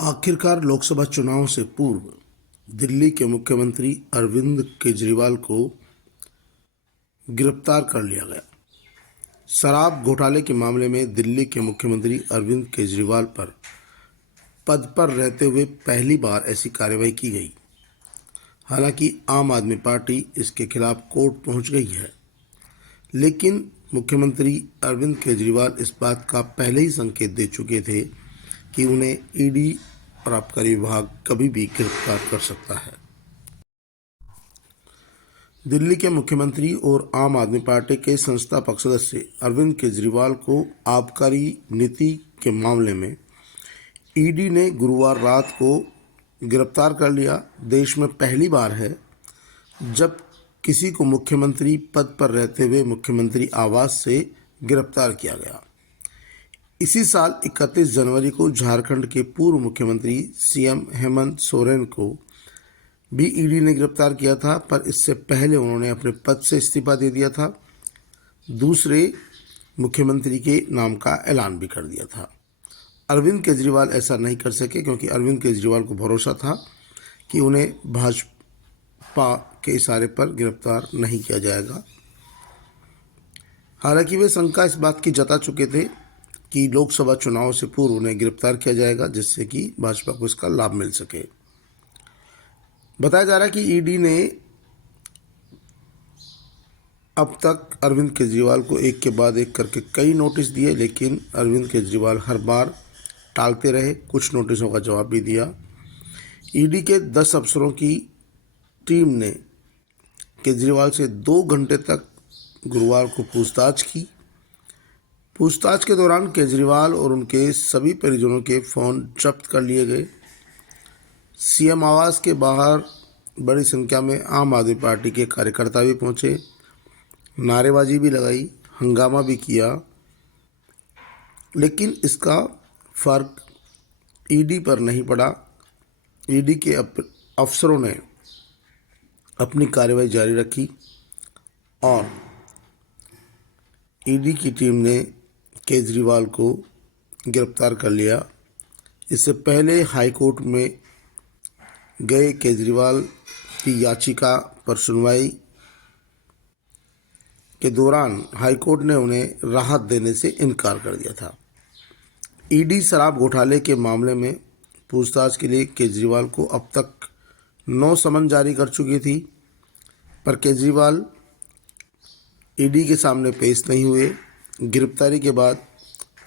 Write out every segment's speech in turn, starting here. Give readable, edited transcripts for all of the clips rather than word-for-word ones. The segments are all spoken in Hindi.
आखिरकार लोकसभा चुनाव से पूर्व दिल्ली के मुख्यमंत्री अरविंद केजरीवाल को गिरफ्तार कर लिया गया। शराब घोटाले के मामले में दिल्ली के मुख्यमंत्री अरविंद केजरीवाल पर पद पर रहते हुए पहली बार ऐसी कार्रवाई की गई। हालांकि आम आदमी पार्टी इसके खिलाफ कोर्ट पहुंच गई है, लेकिन मुख्यमंत्री अरविंद केजरीवाल इस बात का पहले ही संकेत दे चुके थे कि उन्हें ईडी और आबकारी विभाग कभी भी गिरफ्तार कर सकता है। दिल्ली के मुख्यमंत्री और आम आदमी पार्टी के संस्थापक सदस्य अरविंद केजरीवाल को आबकारी नीति के मामले में ईडी ने गुरुवार रात को गिरफ्तार कर लिया। देश में पहली बार है जब किसी को मुख्यमंत्री पद पर रहते हुए मुख्यमंत्री आवास से गिरफ्तार किया गया। इसी साल 31 जनवरी को झारखंड के पूर्व मुख्यमंत्री सीएम हेमंत सोरेन को भी ईडी ने गिरफ्तार किया था, पर इससे पहले उन्होंने अपने पद से इस्तीफा दे दिया था। दूसरे मुख्यमंत्री के नाम का ऐलान भी कर दिया था। अरविंद केजरीवाल ऐसा नहीं कर सके क्योंकि अरविंद केजरीवाल को भरोसा था कि उन्हें भाजपा के इशारे पर गिरफ्तार नहीं किया जाएगा। हालांकि वे शंका इस बात की जता चुके थे कि लोकसभा चुनाव से पूर्व उन्हें गिरफ्तार किया जाएगा, जिससे कि भाजपा को इसका लाभ मिल सके। बताया जा रहा है कि ईडी ने अब तक अरविंद केजरीवाल को एक के बाद एक करके कई नोटिस दिए, लेकिन अरविंद केजरीवाल हर बार टालते रहे। कुछ नोटिसों का जवाब भी दिया। ईडी के 10 अफसरों की टीम ने केजरीवाल से 2 घंटे तक गुरुवार को पूछताछ की। पूछताछ के दौरान केजरीवाल और उनके सभी परिजनों के फ़ोन जब्त कर लिए गए। सीएम आवास के बाहर बड़ी संख्या में आम आदमी पार्टी के कार्यकर्ता भी पहुंचे, नारेबाजी भी लगाई, हंगामा भी किया, लेकिन इसका फर्क ईडी पर नहीं पड़ा। ईडी के अफसरों ने अपनी कार्रवाई जारी रखी और ईडी की टीम ने केजरीवाल को गिरफ्तार कर लिया। इससे पहले हाईकोर्ट में गए केजरीवाल की याचिका पर सुनवाई के दौरान हाईकोर्ट ने उन्हें राहत देने से इनकार कर दिया था। ईडी शराब घोटाले के मामले में पूछताछ के लिए केजरीवाल को अब तक 9 समन जारी कर चुकी थी, पर केजरीवाल ईडी के सामने पेश नहीं हुए। गिरफ्तारी के बाद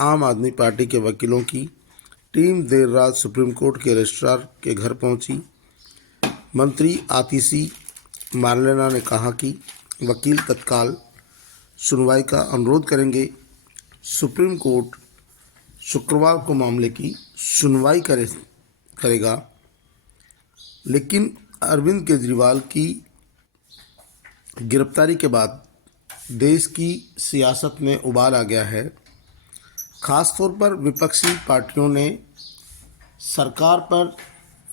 आम आदमी पार्टी के वकीलों की टीम देर रात सुप्रीम कोर्ट के रजिस्ट्रार के घर पहुंची। मंत्री आतिशी मार्लेना ने कहा कि वकील तत्काल सुनवाई का अनुरोध करेंगे। सुप्रीम कोर्ट शुक्रवार को मामले की सुनवाई करेगा, लेकिन अरविंद केजरीवाल की गिरफ्तारी के बाद देश की सियासत में उबाल आ गया है। खासतौर पर विपक्षी पार्टियों ने सरकार पर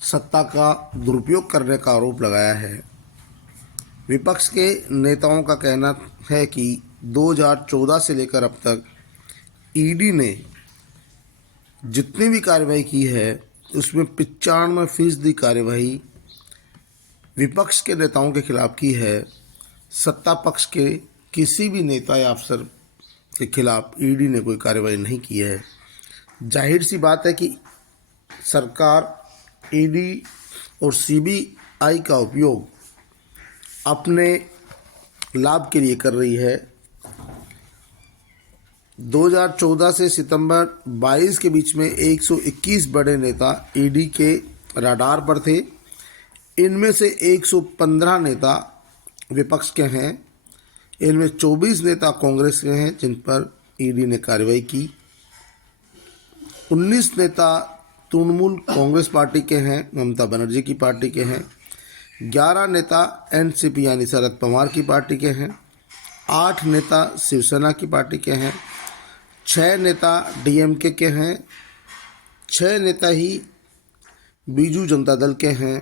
सत्ता का दुरुपयोग करने का आरोप लगाया है। विपक्ष के नेताओं का कहना है कि 2014 से लेकर अब तक ईडी ने जितनी भी कार्रवाई की है उसमें 95% कार्रवाई विपक्ष के नेताओं के खिलाफ की है। सत्ता पक्ष के किसी भी नेता या अफसर के खिलाफ ईडी ने कोई कार्रवाई नहीं की है। जाहिर सी बात है कि सरकार ईडी और सीबीआई का उपयोग अपने लाभ के लिए कर रही है। 2014 से सितंबर 22 के बीच में 121 बड़े नेता ईडी के रडार पर थे। इनमें से 115 नेता विपक्ष के हैं। इनमें 24 नेता कांग्रेस के हैं जिन पर ईडी ने कार्रवाई की। 19 नेता तृणमूल कांग्रेस पार्टी के हैं, ममता बनर्जी की पार्टी के हैं। 11 नेता एनसीपी यानी शरद पवार की पार्टी के हैं। 8 नेता शिवसेना की पार्टी के हैं। 6 नेता डीएमके के हैं। 6 नेता ही बीजू जनता दल के हैं।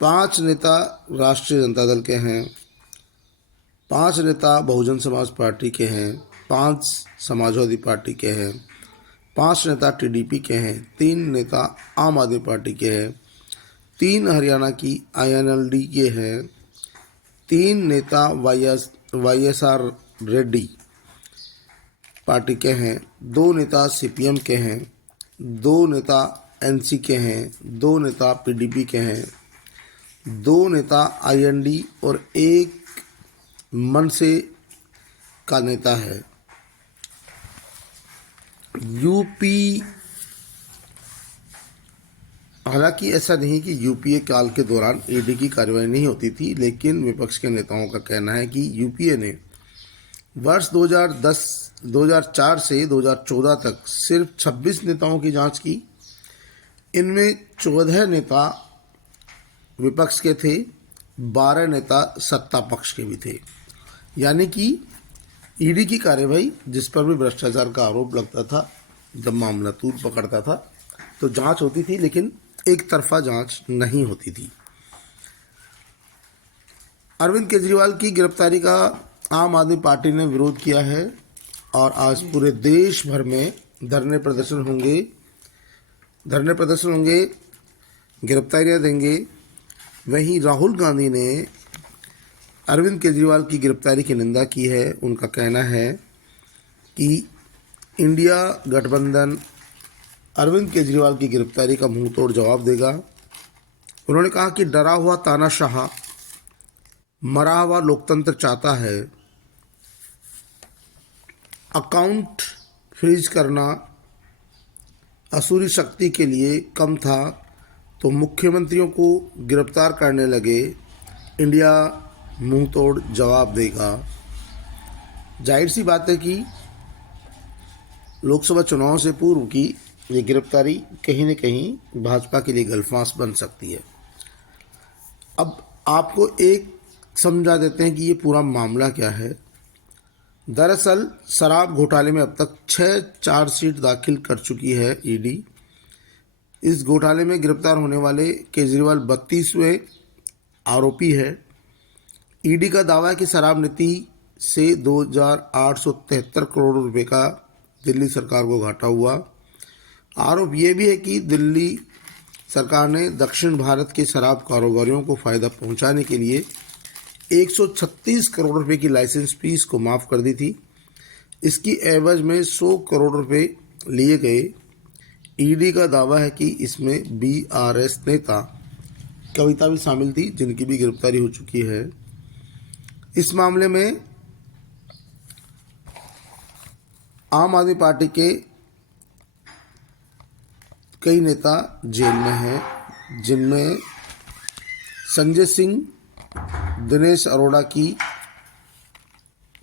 5 नेता राष्ट्रीय जनता दल के हैं। 5 नेता बहुजन समाज पार्टी के हैं। 5 समाजवादी पार्टी के हैं। 5 नेता टीडीपी के हैं, 3 नेता आम आदमी पार्टी के हैं, 3 हरियाणा की आईएनएलडी के हैं, 3 नेता वाईएसआर रेड्डी पार्टी के हैं, 2 नेता सीपीएम के हैं, 2 नेता एनसी के हैं, 2 नेता पीडीपी के हैं, 2 नेता आईएनडी और 1 मनसे का नेता है। यूपी, हालांकि ऐसा नहीं कि यूपीए काल के दौरान ईडी की कार्रवाई नहीं होती थी, लेकिन विपक्ष के नेताओं का कहना है कि यूपीए ने वर्ष 2004 से 2014 तक सिर्फ 26 नेताओं की जांच की। इनमें 14 नेता विपक्ष के थे, 12 नेता सत्ता पक्ष के भी थे। यानी कि ईडी की कार्रवाई, जिस पर भी भ्रष्टाचार का आरोप लगता था, जब मामला तूल पकड़ता था तो जांच होती थी, लेकिन एक तरफा जांच नहीं होती थी। अरविंद केजरीवाल की गिरफ्तारी का आम आदमी पार्टी ने विरोध किया है और आज पूरे देश भर में धरने प्रदर्शन होंगे, गिरफ्तारियां देंगे। वहीं राहुल गांधी ने अरविंद केजरीवाल की गिरफ्तारी की निंदा की है। उनका कहना है कि इंडिया गठबंधन अरविंद केजरीवाल की गिरफ्तारी का मुंह तोड़ जवाब देगा। उन्होंने कहा कि डरा हुआ तानाशाह मरा हुआ लोकतंत्र चाहता है। अकाउंट फ्रीज करना असुरी शक्ति के लिए कम था तो मुख्यमंत्रियों को गिरफ्तार करने लगे। इंडिया मुंह तोड़ जवाब देगा। जाहिर सी बात है कि लोकसभा चुनाव से पूर्व की ये गिरफ्तारी कहीं न कहीं भाजपा के लिए गलफांस बन सकती है। अब आपको एक समझा देते हैं कि ये पूरा मामला क्या है। दरअसल शराब घोटाले में अब तक 6 चार्जशीट दाखिल कर चुकी है ईडी। इस घोटाले में गिरफ्तार होने वाले केजरीवाल 32वें आरोपी है। ईडी का दावा है कि शराब नीति से 2,873 करोड़ रुपए का दिल्ली सरकार को घाटा हुआ। आरोप ये भी है कि दिल्ली सरकार ने दक्षिण भारत के शराब कारोबारियों को फ़ायदा पहुंचाने के लिए 136 करोड़ रुपए की लाइसेंस फीस को माफ़ कर दी थी। इसकी एवज में 100 करोड़ रुपए लिए गए। ईडी का दावा है कि इसमें बीआरएस नेता कविता भी शामिल थी, जिनकी भी गिरफ्तारी हो चुकी है। इस मामले में आम आदमी पार्टी के कई नेता जेल में हैं, जिनमें संजय सिंह, दिनेश अरोड़ा की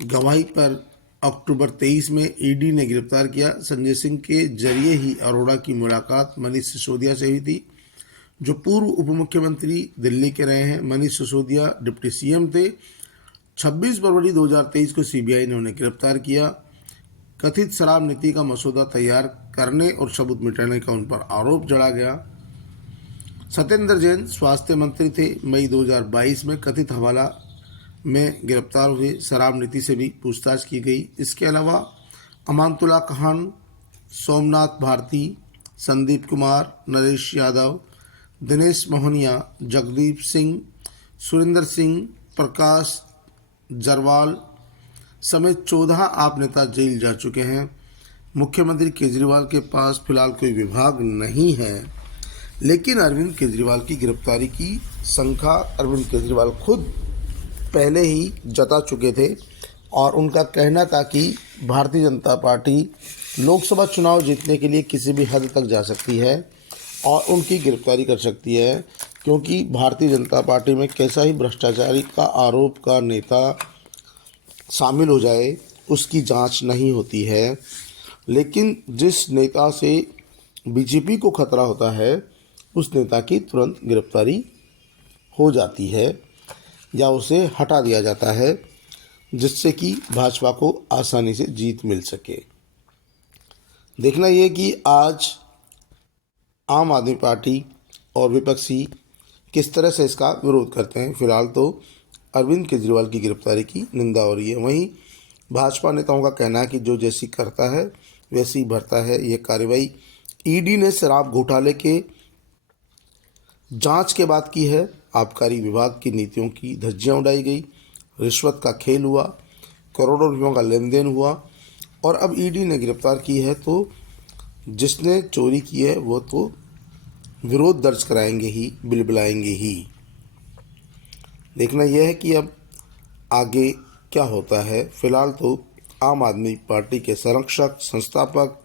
गवाही पर अक्टूबर 23 में ईडी ने गिरफ्तार किया। संजय सिंह के जरिए ही अरोड़ा की मुलाकात मनीष सिसोदिया से हुई थी, जो पूर्व उप मुख्यमंत्री दिल्ली के रहे हैं। मनीष सिसोदिया डिप्टी सीएम थे। 26 फरवरी 2023 को सीबीआई ने उन्हें गिरफ्तार किया। कथित शराब नीति का मसौदा तैयार करने और सबूत मिटाने का उन पर आरोप जड़ा गया। सत्येंद्र जैन स्वास्थ्य मंत्री थे। मई 2022 में कथित हवाला में गिरफ्तार हुए। शराब नीति से भी पूछताछ की गई। इसके अलावा अमानतुल्ला खान, सोमनाथ भारती, संदीप कुमार, नरेश यादव, दिनेश मोहनिया, जगदीप सिंह, सुरेंद्र सिंह, प्रकाश जरवाल समेत 14 आप नेता जेल जा चुके हैं। मुख्यमंत्री केजरीवाल के पास फिलहाल कोई विभाग नहीं है, लेकिन अरविंद केजरीवाल की गिरफ्तारी की शंका अरविंद केजरीवाल खुद पहले ही जता चुके थे और उनका कहना था कि भारतीय जनता पार्टी लोकसभा चुनाव जीतने के लिए किसी भी हद तक जा सकती है और उनकी गिरफ्तारी कर सकती है, क्योंकि भारतीय जनता पार्टी में कैसा ही भ्रष्टाचारी का आरोप का नेता शामिल हो जाए उसकी जांच नहीं होती है। लेकिन जिस नेता से बीजेपी को खतरा होता है उस नेता की तुरंत गिरफ्तारी हो जाती है या उसे हटा दिया जाता है, जिससे कि भाजपा को आसानी से जीत मिल सके। देखना यह कि आज आम आदमी पार्टी और विपक्षी किस तरह से इसका विरोध करते हैं। फिलहाल तो अरविंद केजरीवाल की गिरफ्तारी की निंदा हो रही है। वहीं भाजपा नेताओं का कहना है कि जो जैसी करता है वैसे ही भरता है। यह कार्रवाई ईडी ने शराब घोटाले के जांच के बाद की है। आबकारी विभाग की नीतियों की धज्जियां उड़ाई गई, रिश्वत का खेल हुआ, करोड़ों रुपयों का लेन देन हुआ और अब ईडी ने गिरफ्तार की है तो जिसने चोरी की है वो तो विरोध दर्ज कराएंगे ही, बिलबिलाएंगे ही। देखना यह है कि अब आगे क्या होता है। फिलहाल तो आम आदमी पार्टी के संरक्षक, संस्थापक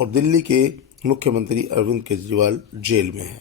और दिल्ली के मुख्यमंत्री अरविंद केजरीवाल जेल में हैं।